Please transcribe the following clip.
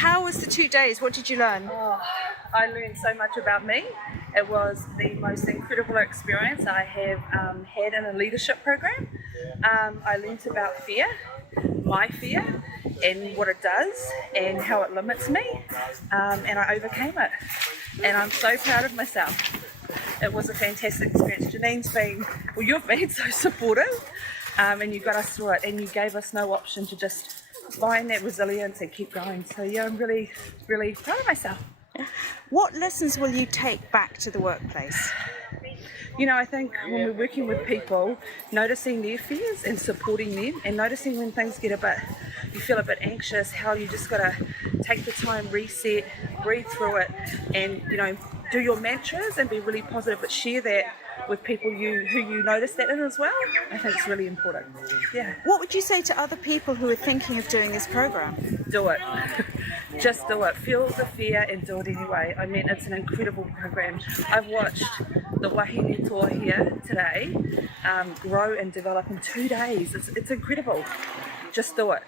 How was the 2 days? What did you learn? Oh, I learned so much about me. It was the most incredible experience I have had in a leadership program. I learned about fear, my fear, and what it does and how it limits me, and I overcame it. And I'm so proud of myself. It was a fantastic experience. You've been so supportive, and you got us through it, and you gave us no option to just find that resilience and keep going. So yeah, I'm really, really proud of myself. What lessons will you take back to the workplace? You know, I think when we're working with people, noticing their fears and supporting them, and noticing when things you feel a bit anxious, how you just got to take the time, reset, breathe through it, and, you know, do your mantras and be really positive, but share that with people who you notice that in as well. I think it's really important. Yeah. What would you say to other people who are thinking of doing this program? Do it. Just do it. Feel the fear and do it anyway. I mean, it's an incredible program. I've watched the Wahine tour here today grow and develop in 2 days. It's incredible. Just do it.